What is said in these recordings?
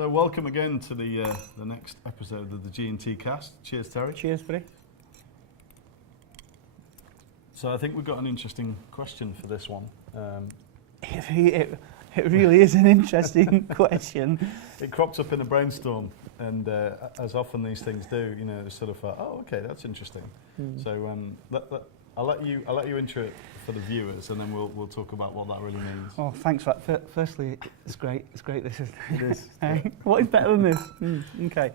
So welcome again to the next episode of the G&T Cast. Cheers, Terry. Cheers, buddy. So I think we've got an interesting question for this one. It really is an interesting question. It cropped up in a brainstorm, and as often these things do, you know, it's sort of, oh, okay, that's interesting. So I'll let you intro it for the viewers, and then we'll talk about what that really means. Oh, thanks for that. Firstly, it's great. It's great. This is. It is. What is better than this? Okay.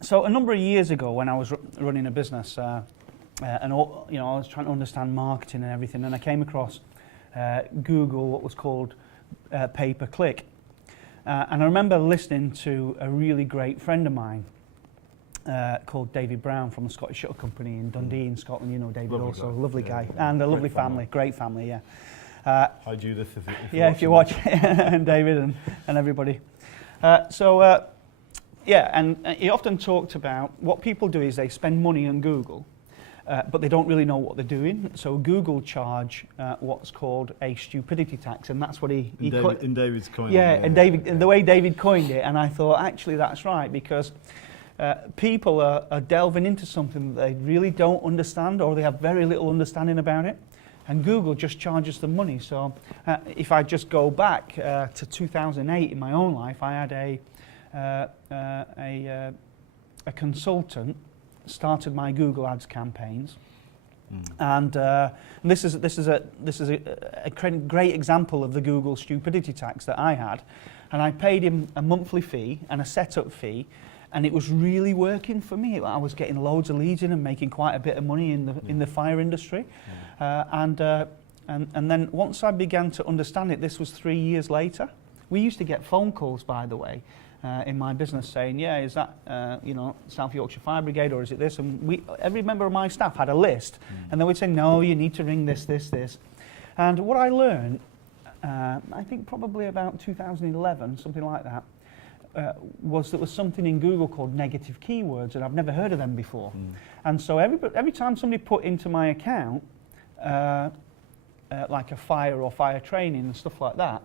So a number of years ago, when I was running a business, and all, you know, I was trying to understand marketing and everything, and I came across Google, what was called pay-per-click, and I remember listening to a really great friend of mine called David Brown from the Scottish Shuttle Company in Dundee in Scotland. You know David, Lovely also guy. lovely guy, and a lovely family, great family, yeah. Hi Judith, If you watch, and David and everybody. Yeah, and he often talked about what people do is they spend money on Google, but they don't really know what they're doing. So Google charge what's called a stupidity tax, and that's what in David's coin. Yeah, and David, the way David coined it, and I thought actually that's right, because people are delving into something that they really don't understand, or they have very little understanding about it, and Google just charges them money. So if I just go back to 2008 in my own life, I had a consultant started my Google Ads campaigns, and this is a great example of the Google stupidity tax that I had, and I paid him a monthly fee and a setup fee, and it was really working for me. I was getting loads of leads in and making quite a bit of money in the fire industry, and then once I began to understand it, this was 3 years later. We used to get phone calls, by the way, in my business saying, yeah, is that South Yorkshire Fire Brigade, or is it this? And every member of my staff had a list, and they would say, no, you need to ring this. And what I learned, I think probably about 2011, something like that, was there was something in Google called negative keywords, and I've never heard of them before. And so every time somebody put into my account like a fire or fire training and stuff like that,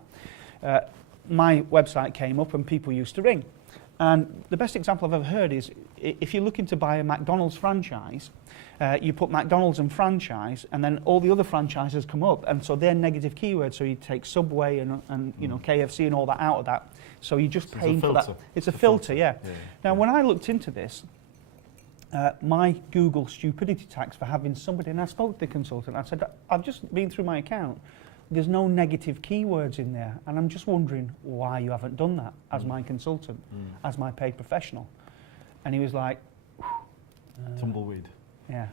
my website came up and people used to ring. And the best example I've ever heard is if you're looking to buy a McDonald's franchise, you put McDonald's and franchise, and then all the other franchises come up, and so they're negative keywords. So you take Subway and you know, KFC and all that out of that. So you just paying for that. It's a filter, yeah. Now, when I looked into this, my Google stupidity tax for having somebody, and I spoke to the consultant, I said, I've just been through my account, there's no negative keywords in there, and I'm just wondering why you haven't done that as my consultant, as my paid professional. And he was like, Tumbleweed. yeah,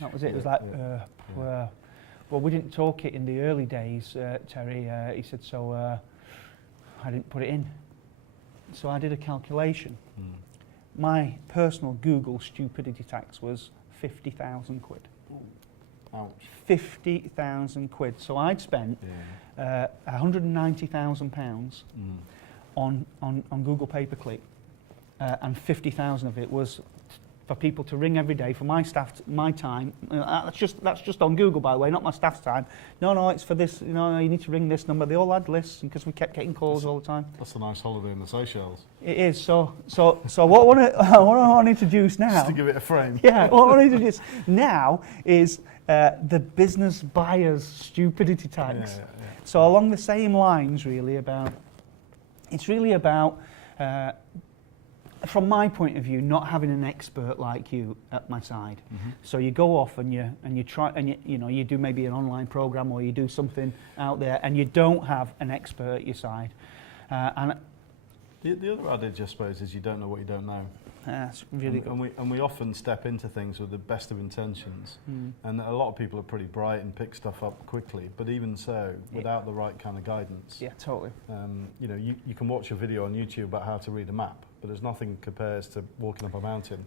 that was it. It was like, well, we didn't talk it in the early days, Terry. He said, so I didn't put it in. So I did a calculation. My personal Google stupidity tax was 50,000 quid. Ouch. 50,000 quid. So I'd spent £190,000 on Google pay-per-click, and 50,000 of it was for people to ring every day for my staff, my time. That's just on Google, by the way, not my staff's time. No, it's for this. You know, you need to ring this number. They all had lists because we kept getting calls all the time. That's a nice holiday in the Seychelles. It is. So what I want to introduce now. Just to give it a frame. Yeah. What I want to introduce now is the business buyer's stupidity tax. Yeah. So along the same lines, really it's really about. From my point of view, not having an expert like you at my side. So you go off and you try and you do maybe an online program, or you do something out there, and you don't have an expert at your side. And the other adage, I suppose, is you don't know what you don't know. That's really good. And we often step into things with the best of intentions, and a lot of people are pretty bright and pick stuff up quickly. But even so, without the right kind of guidance, yeah, totally. You can watch a video on YouTube about how to read a map, but there's nothing compares to walking up a mountain,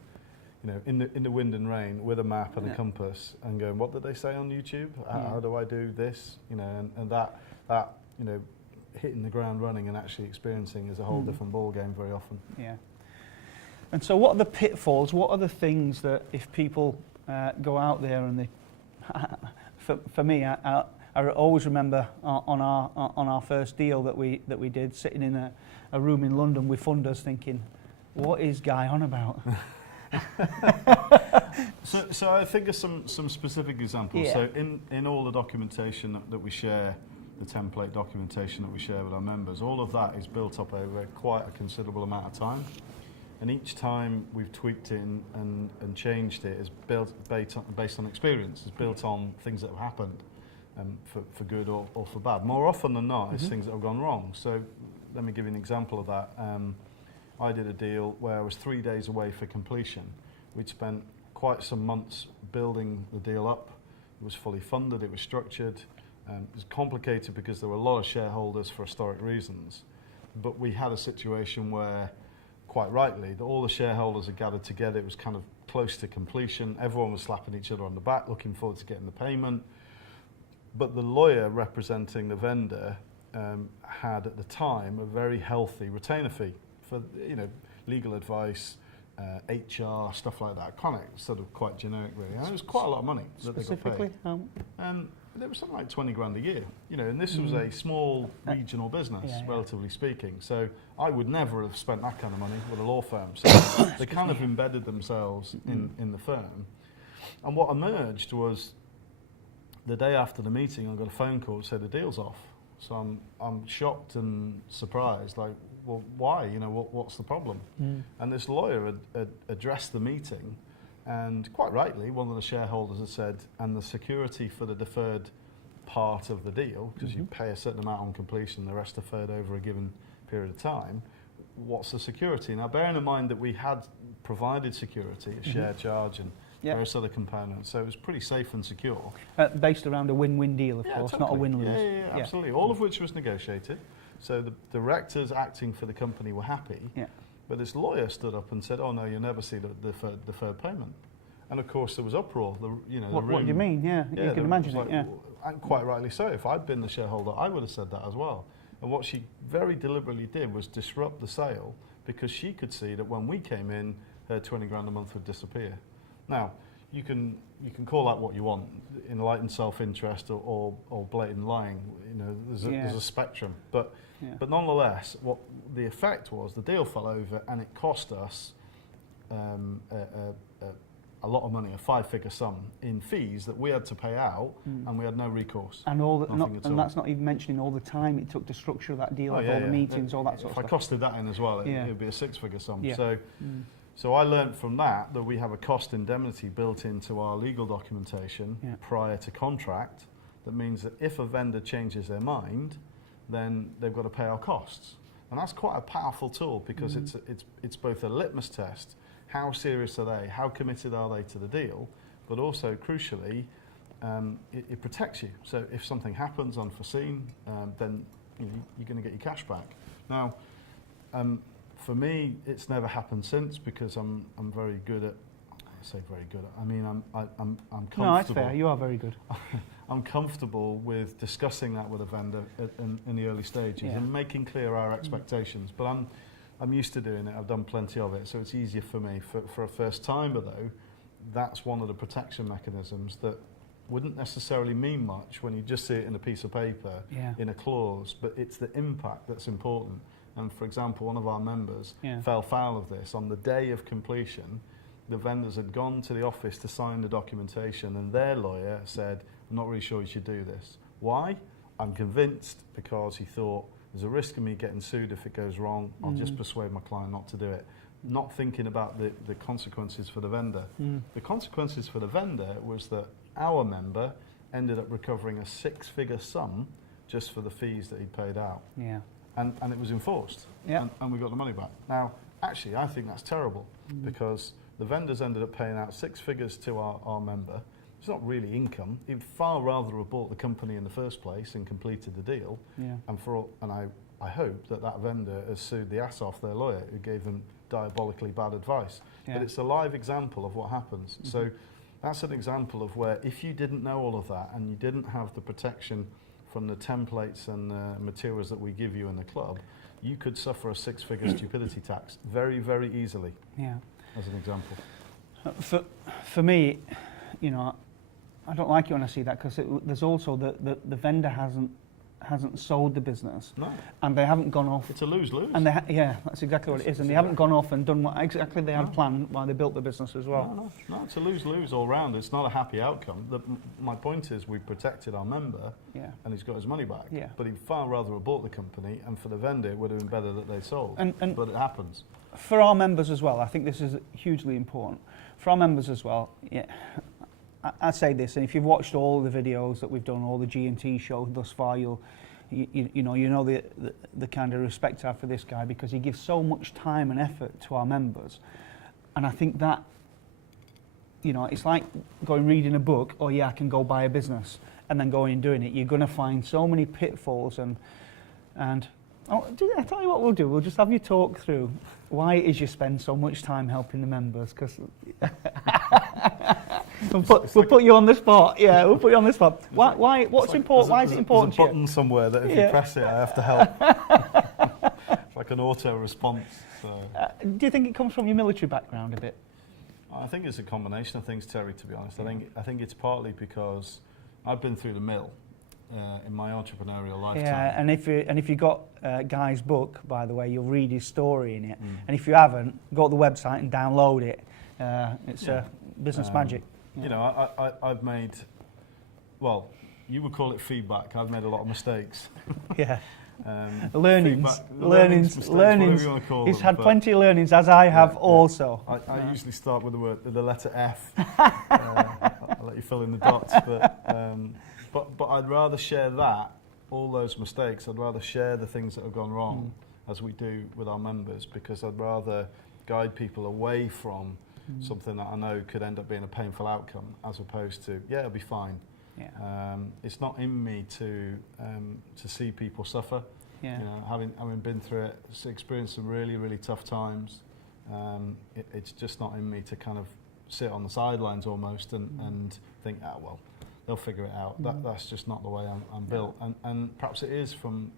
in the wind and rain with a map and a compass, and going, what did they say on YouTube? How do I do this? And that hitting the ground running and actually experiencing is a whole different ball game very often. Yeah. And so what are the pitfalls? What are the things that if people go out there and they, for me, I I always remember on our first deal that we did, sitting in a room in London with funders, thinking, "What is Guy on about?" So I think of some specific examples. Yeah. So in all the documentation that we share, the template documentation that we share with our members, all of that is built up over quite a considerable amount of time. And each time we've tweaked it and changed it is built based on experience. It's built on things that have happened, for good or for bad. More often than not, it's things that have gone wrong. So let me give you an example of that. I did a deal where I was 3 days away for completion. We'd spent quite some months building the deal up. It was fully funded, it was structured. It was complicated because there were a lot of shareholders for historic reasons. But we had a situation where, quite rightly, that all the shareholders had gathered together. It was kind of close to completion. Everyone was slapping each other on the back, looking forward to getting the payment. But the lawyer representing the vendor had at the time a very healthy retainer fee for, legal advice, HR, stuff like that. Kind of sort of quite generic, really. And it was quite a lot of money that they got Specifically, paid. There was something like 20 grand a year, and this was a small regional business, relatively speaking. So I would never have spent that kind of money with a law firm. So they kind of embedded themselves in the firm. And what emerged was the day after the meeting, I got a phone call that said the deal's off. So I'm shocked and surprised, like, well, why? What's the problem? And this lawyer had addressed the meeting. And quite rightly, one of the shareholders had said, and the security for the deferred part of the deal, because you pay a certain amount on completion, the rest deferred over a given period of time, what's the security? Now, bearing in mind that we had provided security, a share charge and various other components, so it was pretty safe and secure. Based around a win-win deal, of course, totally. not a win-lose. Yeah, absolutely. All of which was negotiated. So the directors acting for the company were happy. Yeah. But this lawyer stood up and said, "Oh no, you'll never see the deferred payment." And of course, there was uproar. What do you mean? Yeah, you can imagine it. Yeah, and quite rightly so. If I'd been the shareholder, I would have said that as well. And what she very deliberately did was disrupt the sale because she could see that when we came in, her 20 grand a month would disappear. Now, you can call that what you want, enlightened self-interest or blatant lying. There's a spectrum, but nonetheless, what the effect was, the deal fell over, and it cost us a lot of money, a 5-figure sum in fees that we had to pay out, and we had no recourse. And that's not even mentioning all the time it took to structure that deal, all the meetings, all that sort of stuff. If I costed that in as well, it would be a 6-figure sum. Yeah. So I learned from that we have a cost indemnity built into our legal documentation prior to contract. That means that if a vendor changes their mind, then they've got to pay our costs. And that's quite a powerful tool because it's both a litmus test. How serious are they? How committed are they to the deal? But also, crucially, it protects you. So if something happens unforeseen, then you're going to get your cash back. Now, for me, it's never happened since because I'm very good at. I say very good at. I mean, I'm comfortable. No, that's fair. You are very good. I'm comfortable with discussing that with a vendor in the early stages and making clear our expectations. But I'm used to doing it. I've done plenty of it, so it's easier for me. For a first timer, though, that's one of the protection mechanisms that wouldn't necessarily mean much when you just see it in a piece of paper, in a clause, but it's the impact that's important. And for example, one of our members fell foul of this. On the day of completion, the vendors had gone to the office to sign the documentation, and their lawyer said, "I'm not really sure you should do this." Why? I'm convinced because he thought, there's a risk of me getting sued if it goes wrong. I'll just persuade my client not to do it. Not thinking about the consequences for the vendor. The consequences for the vendor was that our member ended up recovering a 6-figure sum just for the fees that he paid out. Yeah. And it was enforced. Yeah. And we got the money back. Now, actually, I think that's terrible because the vendors ended up paying out 6 figures to our member. It's not really income. He'd far rather have bought the company in the first place and completed the deal. Yeah. And I hope that vendor has sued the ass off their lawyer who gave them diabolically bad advice. Yeah. But it's a live example of what happens. So that's an example of where if you didn't know all of that and you didn't have the protection from the templates and materials that we give you in the club, you could suffer a 6-figure stupidity tax very, very easily. Yeah. As an example. For me, I don't like it when I see that, because there's also the vendor hasn't sold the business, No, and they haven't gone off. it's a lose-lose. And that's exactly what it is. And they haven't gone off and done what exactly they had planned while they built the business as well. No, it's a lose-lose all round. It's not a happy outcome. My point is we protected our member, Yeah. and he's got his money back. Yeah. But he'd far rather have bought the company, and for the vendor it would have been better that they sold. And but it happens. for our members as well, I think this is hugely important. For our members as well, yeah, I say this, and if you've watched all the videos that we've done, all the G&T shows thus far, you know the kind of respect I have for this guy, because he gives so much time and effort to our members. And I think that, it's like going reading a book, oh yeah, I can go buy a business, and then going and doing it. You're going to find so many pitfalls and I tell you what we'll do, we'll just have you talk through why it is you spend so much time helping the members, because we'll put you on the spot. Yeah, we'll put you on the spot. Why is it important There's a to you? button somewhere that if you press it, I have to help. It's like an auto response. So. Do you think it comes from your military background a bit? I think it's a combination of things, Terry, to be honest. I think it's partly because I've been through the mill in my entrepreneurial lifetime. Yeah, and if you got Guy's book, by the way, you'll read his story in it. And if you haven't, go to the website and download it. It's business magic. Yeah. I've made, well, you would call it feedback. I've made a lot of mistakes. Yeah. Learnings, mistakes, whatever you want to call He's them, had plenty of learnings, as I have also. I usually start with the letter F. I'll let you fill in the dots, but I'd rather share all those mistakes. I'd rather share the things that have gone wrong, as we do with our members, because I'd rather guide people away from something that I know could end up being a painful outcome, as opposed to, it'll be fine. Yeah. It's not in me to see people suffer. Yeah. Having been through it, experienced some really, really tough times. It's just not in me to kind of sit on the sidelines almost and think, well, they'll figure it out. That's just not the way I'm built. And perhaps it is from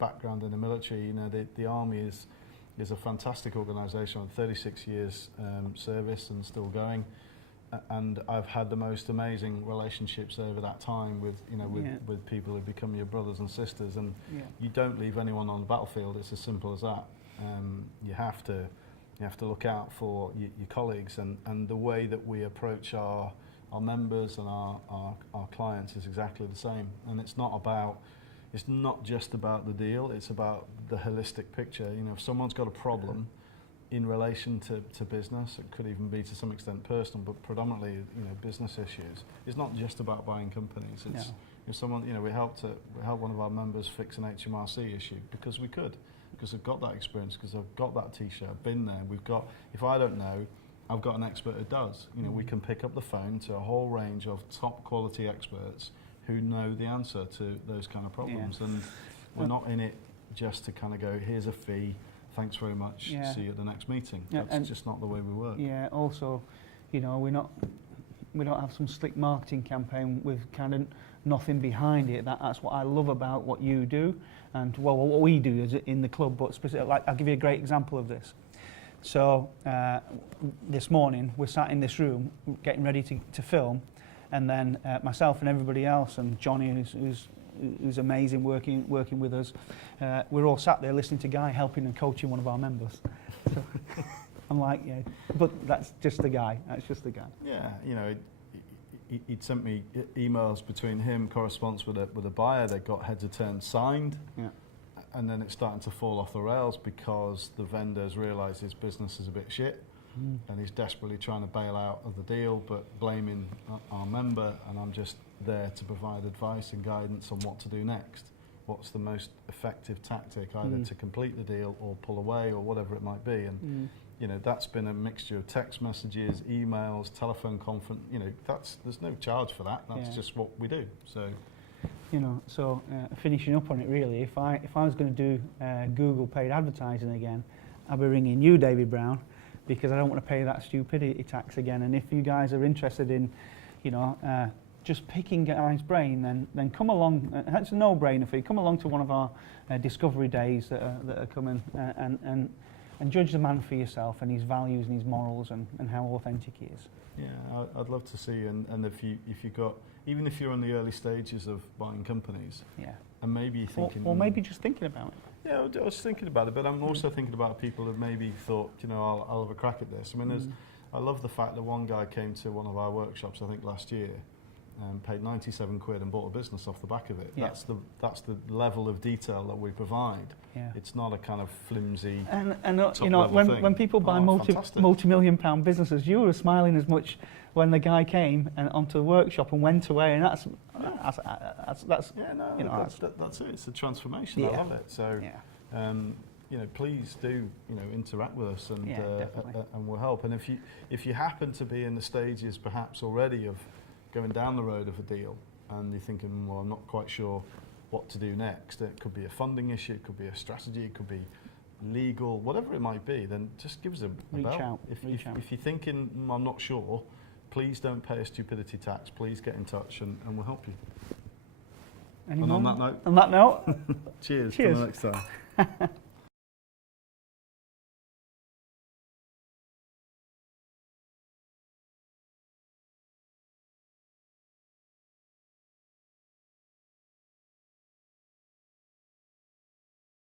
background in the military. The army is a fantastic organisation with 36 years service and still going. And I've had the most amazing relationships over that time with people who become your brothers and sisters, and you don't leave anyone on the battlefield. It's as simple as that. You have to look out for your colleagues, and the way that we approach our members and our clients is exactly the same. And it's not just about the deal, it's about the holistic picture. If someone's got a problem in relation to business, it could even be to some extent personal, but predominantly business issues. It's not just about buying companies. It's if someone we helped one of our members fix an HMRC issue because we could, because I've got that experience, because I've got that T-shirt, I've been there. If I don't know, I've got an expert who does. We can pick up the phone to a whole range of top quality experts who know the answer to those kind of problems, and we're not in it just to kind of go, here's a fee, thanks very much, see you at the next meeting. That's just not the way we work. Yeah, also, we don't have some slick marketing campaign with kind of nothing behind it. That's what I love about what you do, and what we do is in the club, but specifically, I'll give you a great example of this. So this morning we're sat in this room getting ready to film, and then myself and everybody else, and Johnny who's amazing working with us, we're all sat there listening to Guy helping and coaching one of our members. So I'm like, but that's just the guy. Yeah, he'd sent me emails between him, correspondence with a buyer. They got heads of terms signed. Yeah. And then it's starting to fall off the rails because the vendor's realised his business is a bit shit, and he's desperately trying to bail out of the deal, but blaming our member, and I'm just there to provide advice and guidance on what to do next. What's the most effective tactic, either to complete the deal or pull away or whatever it might be. And that's been a mixture of text messages, emails, telephone conference. There's no charge for that. That's just what we do. So. Finishing up on it really, if I was going to do Google paid advertising again, I'd be ringing you, David Brown, because I don't want to pay that stupidity tax again. And if you guys are interested in, just picking Guy's brain, then come along. It's a no-brainer for you. Come along to one of our discovery days that are coming, and and judge the man for yourself and his values and his morals and how authentic he is. Yeah, I'd love to see, and if you got, even if you're in the early stages of buying companies, Yeah. and maybe you're thinking, Or maybe just thinking about it. yeah, I was thinking about it, but I'm also thinking about people that maybe thought, you know, I'll have a crack at this. I mean, I love the fact that one guy came to one of our workshops, I think last year, paid 97 quid and bought a business off the back of it. Yeah. That's the level of detail that we provide. Yeah. It's not a kind of flimsy. And top you know, level thing. when people buy Fantastic. multi-million-pound businesses, you were smiling as much when the guy came and onto the workshop and went away, and that's Yeah, no, you know, that's it. It's a transformation. Yeah. I love it. So, yeah. you know, please do, you know, interact with us, and Yeah, definitely. and we'll help. And if you happen to be in the stages, perhaps already, of going down the road of a deal, and you're thinking, well, I'm not quite sure what to do next. It could be a funding issue, it could be a strategy, it could be legal, whatever it might be. Then just give us a Reach bell. out. If you're thinking, I'm not sure, please don't pay a stupidity tax. Please get in touch, and we'll help you. Any And more? on that note, On that note, cheers. Cheers. Till next time.